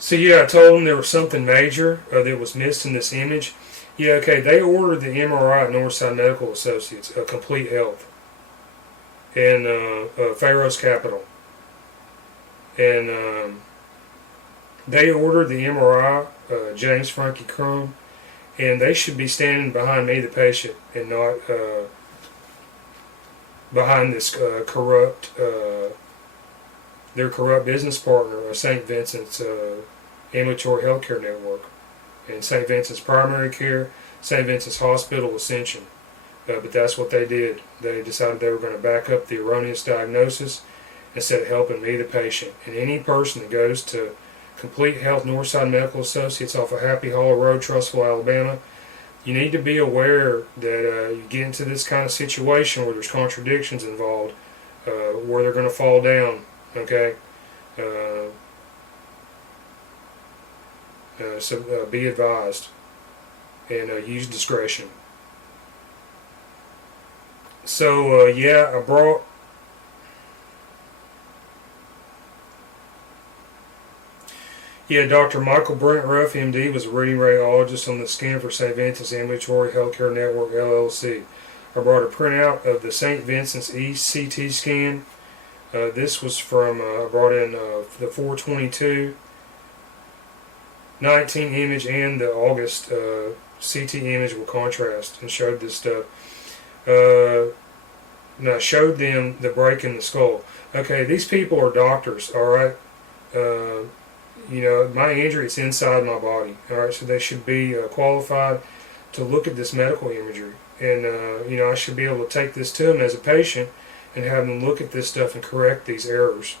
So yeah, I told them there was something major that was missed in this image. Yeah, okay, they ordered the MRI at Northside Medical Associates, Complete Health, in Pharaoh's Capital. And they ordered the MRI, James Frankie Crum, and they should be standing behind me, the patient, and not behind this corrupt, their corrupt business partner, St. Vincent's Ambulatory Healthcare Network, and St. Vincent's Primary Care, St. Vincent's Hospital Ascension. But that's what they did. They decided they were going to back up the erroneous diagnosis instead of helping me, the patient. And any person that goes to Complete Health Northside Medical Associates off of Happy Hollow Road, Trussville, Alabama, you need to be aware that you get into this kind of situation where there's contradictions involved, where they're going to fall down, okay? So be advised and use discretion. So yeah, I brought Dr. Michael Brant, Ruff, MD, was a reading radiologist on the scan for St. Vincent's Ambulatory Healthcare Network, LLC. I brought a printout of the St. Vincent's East CT scan. This was from, I brought in the 4/22/19 image and the August CT image with contrast, and showed this stuff. And I showed them the break in the skull. Okay, these people are doctors, alright? You know, my injury, it's inside my body, alright? So they should be qualified to look at this medical imagery. And, you know, I should be able to take this to them as a patient and have them look at this stuff and correct these errors.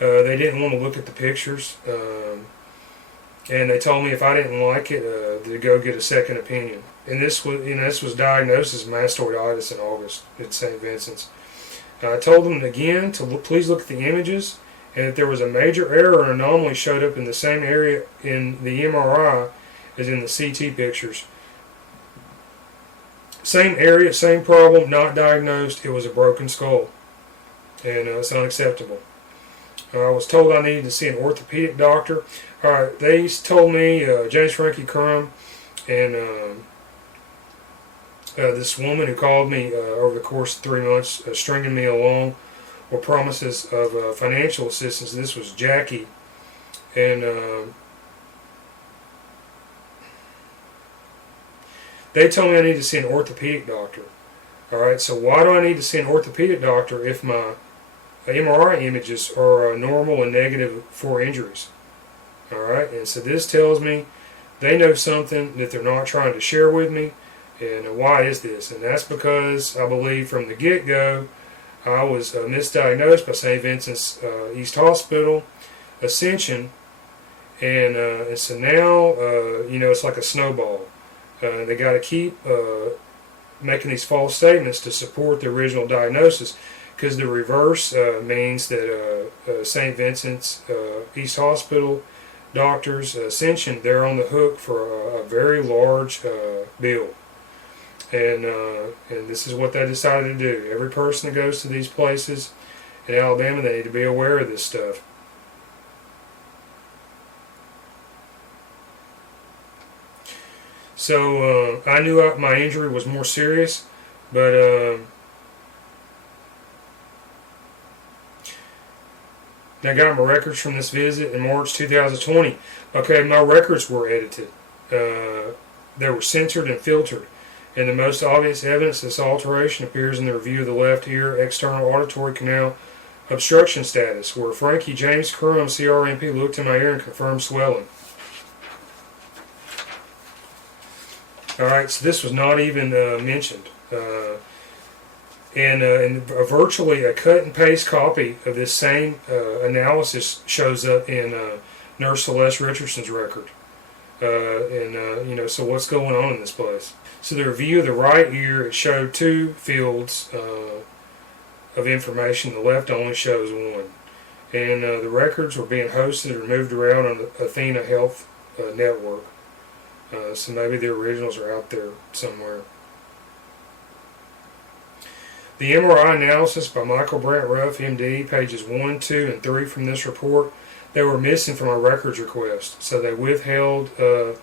They didn't want to look at the pictures. And they told me if I didn't like it, to go get a second opinion. And this was, you know, this was diagnosed as mastoiditis in August at St. Vincent's. I told them again to please look at the images, and if there was a major error or anomaly showed up in the same area in the MRI as in the CT pictures. Same area, same problem, not diagnosed. It was a broken skull, and it's unacceptable. I was told I needed to see an orthopedic doctor. All right, they told me James Frankie Crum and this woman who called me over the course of 3 months, stringing me along, were promises of financial assistance. This was Jackie, and they told me I need to see an orthopedic doctor. All right, so why do I need to see an orthopedic doctor if my MRI images are normal and negative for injuries? All right, and so this tells me they know something that they're not trying to share with me. And why is this? And that's because I believe from the get-go I was misdiagnosed by St. Vincent's East Hospital, Ascension, and so now, you know, it's like a snowball. They got to keep making these false statements to support the original diagnosis, because the reverse means that St. Vincent's East Hospital doctors, Ascension, they're on the hook for a very large bill. And this is what they decided to do. Every person that goes to these places in Alabama, they need to be aware of this stuff. So I knew my injury was more serious, but I got my records from this visit in March 2020. Okay, my records were edited. They were censored and filtered. And the most obvious evidence of this alteration appears in the review of the left ear external auditory canal obstruction status, where Frankie James Crum, CRNP, looked in my ear and confirmed swelling. Alright, so this was not even mentioned. And virtually a cut and paste copy of this same analysis shows up in Nurse Celeste Richardson's record. You know, so what's going on in this place? So the review of the right ear, it showed two fields of information. The left only shows one. And the records were being hosted or moved around on the Athena Health network. So maybe the originals are out there somewhere. The MRI analysis by Michael Brant, Ruff, MD, pages 1, 2, and 3 from this report. they were missing from my records request, so they withheld the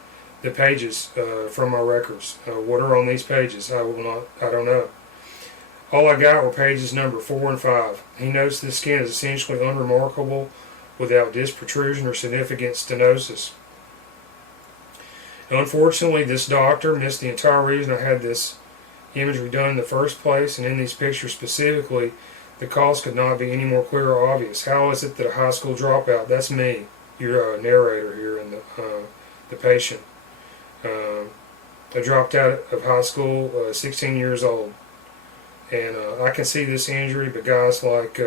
pages from my records. What are on these pages? I don't know. All I got were pages number 4 and 5. He notes this skin is essentially unremarkable without disc protrusion or significant stenosis. Unfortunately, this doctor missed the entire reason I had this imagery done in the first place, and in these pictures specifically, the cause could not be any more clear or obvious. How is it that a high school dropout, that's me, your narrator here, and the patient, I dropped out of high school 16 years old. And I can see this injury, but guys like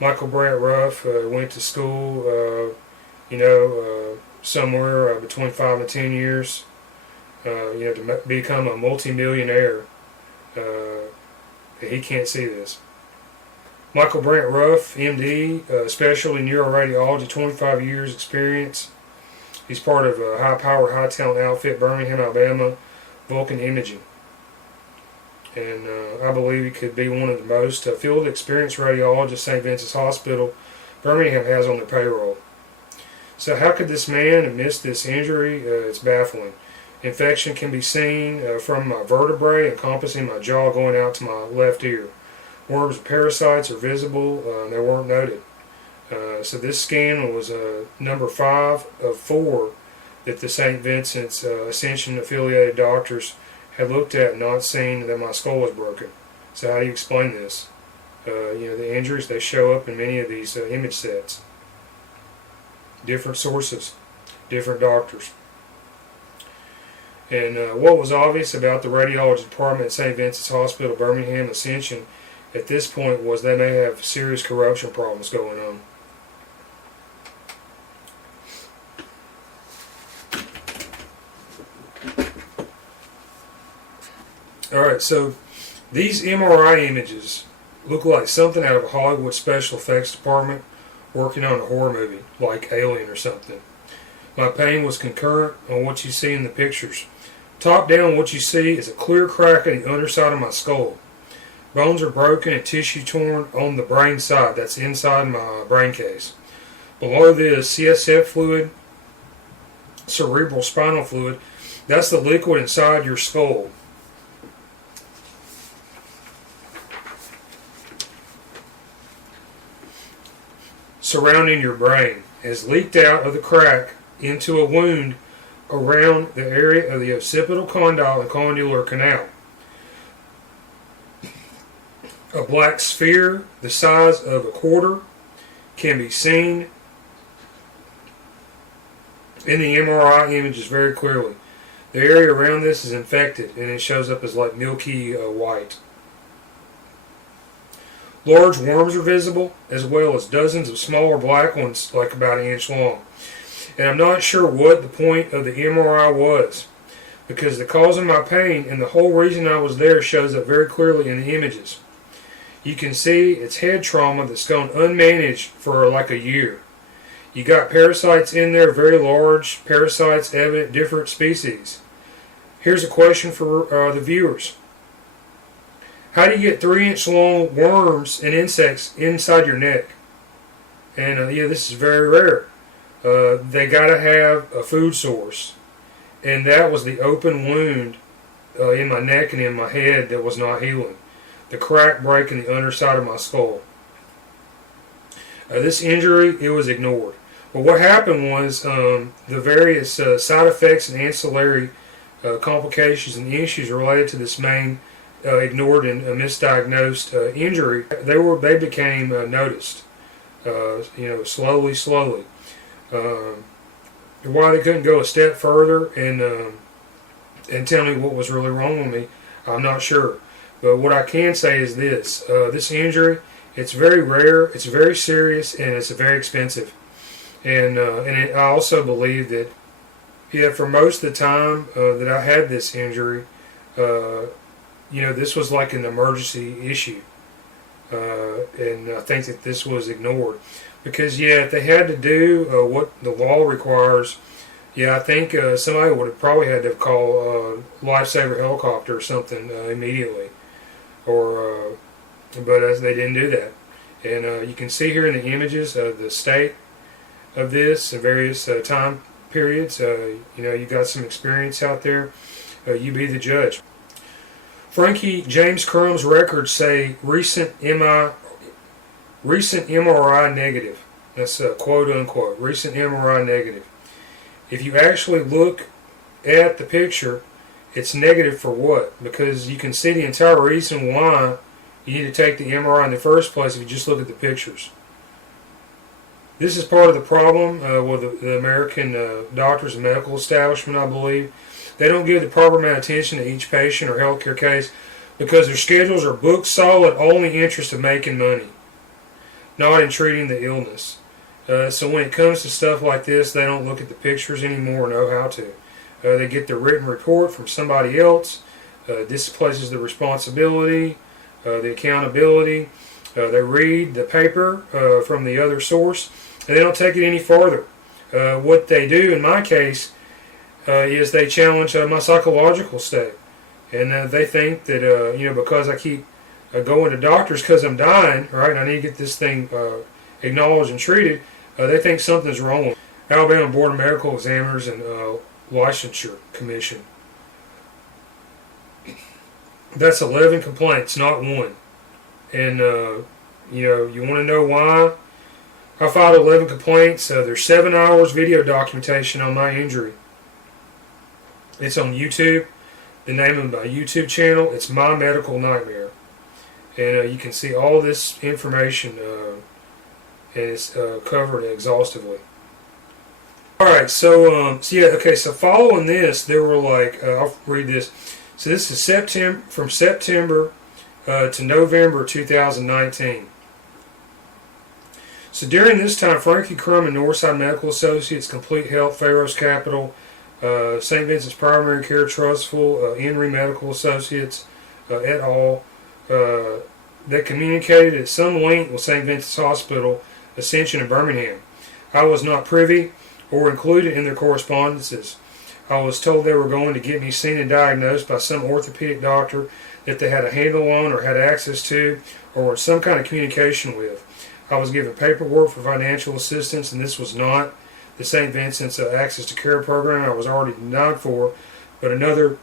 Michael Brant Ruff went to school, somewhere between 5 and 10 years, to become a multimillionaire. He can't see this. Michael Brant Ruff, MD, specialty neuroradiology, 25 years experience. He's part of a high-power, high-talent outfit, Birmingham, Alabama, Vulcan Imaging. And I believe he could be one of the most field experienced radiologists St. Vincent's Hospital, Birmingham, has on their payroll. So how could this man have missed this injury? It's baffling. Infection can be seen from my vertebrae encompassing my jaw going out to my left ear. Worms and parasites are visible. They weren't noted. So this scan was number 5 of 4 that the St. Vincent's Ascension affiliated doctors had looked at and not seen that my skull was broken. So how do you explain this? The injuries, they show up in many of these image sets. Different sources, different doctors. And what was obvious about the radiology department at St. Vincent's Hospital, Birmingham, Ascension, at this point was they may have serious corruption problems going on. Alright, so these MRI images look like something out of a Hollywood special effects department working on a horror movie, like Alien or something. My pain was concurrent on what you see in the pictures. Top down, what you see is a clear crack in the underside of my skull. Bones are broken and tissue torn on the brain side, that's inside my brain case. Below this, CSF fluid, cerebral spinal fluid, that's the liquid inside your skull. Surrounding your brain has leaked out of the crack into a wound around the area of the occipital condyle and condylar canal. A black sphere the size of a quarter can be seen in the MRI images very clearly. The area around this is infected and it shows up as like milky white. Large worms are visible, as well as dozens of smaller black ones, like about an inch long. And I'm not sure what the point of the MRI was, because the cause of my pain and the whole reason I was there shows up very clearly in the images. You can see it's head trauma that's gone unmanaged for like a year. You got parasites in there, very large parasites, evident different species. Here's a question for the viewers. How do you get 3-inch long worms and insects inside your neck? And this is very rare. They got to have a food source. And that was the open wound in my neck and in my head that was not healing. The crack breaking the underside of my skull. This injury, it was ignored. But what happened was the various side effects and ancillary complications and issues related to this main ignored and misdiagnosed injury, they became noticed, slowly. Why they couldn't go a step further and tell me what was really wrong with me, I'm not sure. But what I can say is this: this injury, it's very rare, it's very serious, and it's very expensive. And I also believe that, for most of the time that I had this injury, this was like an emergency issue, and I think that this was ignored. Because, if they had to do what the law requires, I think somebody would have probably had to call a lifesaver helicopter or something immediately. But they didn't do that. And you can see here in the images the state of this in various time periods. You got some experience out there. You be the judge. Frankie James Crum's records say recent MRI negative. That's quote unquote, recent MRI negative. If you actually look at the picture, it's negative for what? Because you can see the entire reason why you need to take the MRI in the first place if you just look at the pictures. This is part of the problem with the American doctors and medical establishment, I believe. They don't give the proper amount of attention to each patient or healthcare case because their schedules are booked solid only interest of making money, not in treating the illness. So when it comes to stuff like this, they don't look at the pictures anymore or know how to. They get the written report from somebody else. Displaces the responsibility, the accountability. They read the paper from the other source, and they don't take it any farther. What they do, in my case, is they challenge my psychological state. And they think that, because I keep going to doctors because I'm dying, right, and I need to get this thing acknowledged and treated, they think something's wrong with me. Alabama Board of Medical Examiners and Licensure Commission. That's 11 complaints, not one. And, you want to know why? I filed 11 complaints. There's 7 hours video documentation on my injury. It's on YouTube. The name of my YouTube channel, it's My Medical Nightmare. And you can see all this information, and it's covered exhaustively. Alright, so following this, there were I'll read this. So this is from September to November 2019. So during this time, Frankie Crum and Northside Medical Associates, Complete Health, Pharaoh's Capital, St. Vincent's Primary Care Trustful, Mri Medical Associates, et al., that communicated at some length with St. Vincent's Hospital, Ascension in Birmingham. I was not privy or included in their correspondences. I was told they were going to get me seen and diagnosed by some orthopedic doctor that they had a handle on or had access to or were in some kind of communication with. I was given paperwork for financial assistance, and this was not the St. Vincent's Access to Care program I was already denied for, but another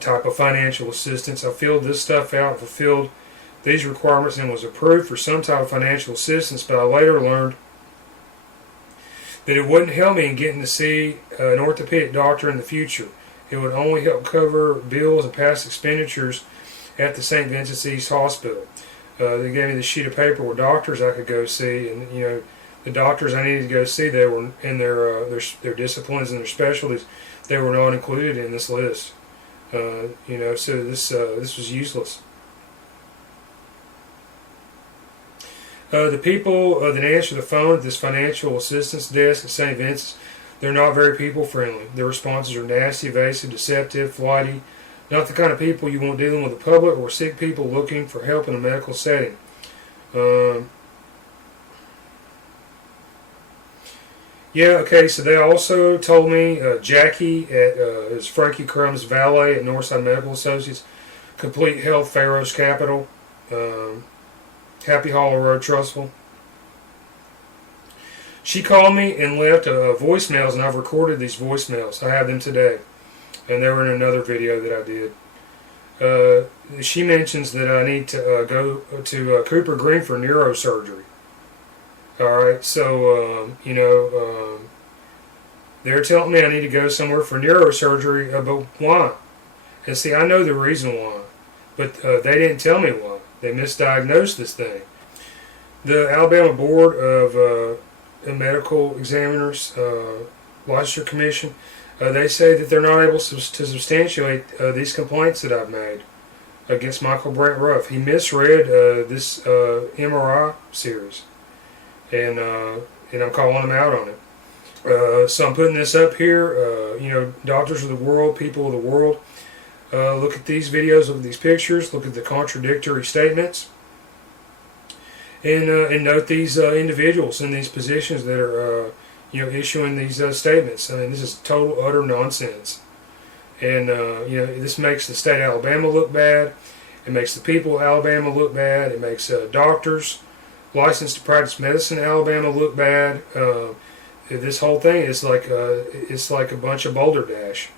type of financial assistance. I filled this stuff out and fulfilled these requirements and was approved for some type of financial assistance, but I later learned that it wouldn't help me in getting to see an orthopedic doctor in the future. It would only help cover bills and past expenditures at the St. Vincent's East Hospital. They gave me the sheet of paper with doctors I could go see, and the doctors I needed to go see, they were in their disciplines and their specialties. They were not included in this list. So this was useless. The people that answer the phone at this financial assistance desk at St. Vincent's, they're not very people-friendly. Their responses are nasty, evasive, deceptive, flighty. Not the kind of people you want dealing with the public or sick people looking for help in a medical setting. So they also told me Jackie is Frankie Crum's valet at Northside Medical Associates, Complete Health, Pharaoh's Capital, Happy Hollow Road Trustful. She called me and left voicemails, and I've recorded these voicemails. I have them today, and they were in another video that I did. She mentions that I need to go to Cooper Green for neurosurgery. Alright, so, they're telling me I need to go somewhere for neurosurgery, but why? And see, I know the reason why, but they didn't tell me why. They misdiagnosed this thing. The Alabama Board of Medical Examiners, Licensure Commission, they say that they're not able to substantiate these complaints that I've made against Michael Brant Ruff. He misread this MRI series, and I'm calling him out on it. So I'm putting this up here. Doctors of the world, people of the world, look at these videos, look at these pictures, look at the contradictory statements, and note these individuals in these positions that are issuing these statements. I mean, this is total, utter nonsense. And, this makes the state of Alabama look bad. It makes the people of Alabama look bad. It makes doctors licensed to practice medicine in Alabama look bad. This whole thing is like it's like a bunch of Boulder Dash.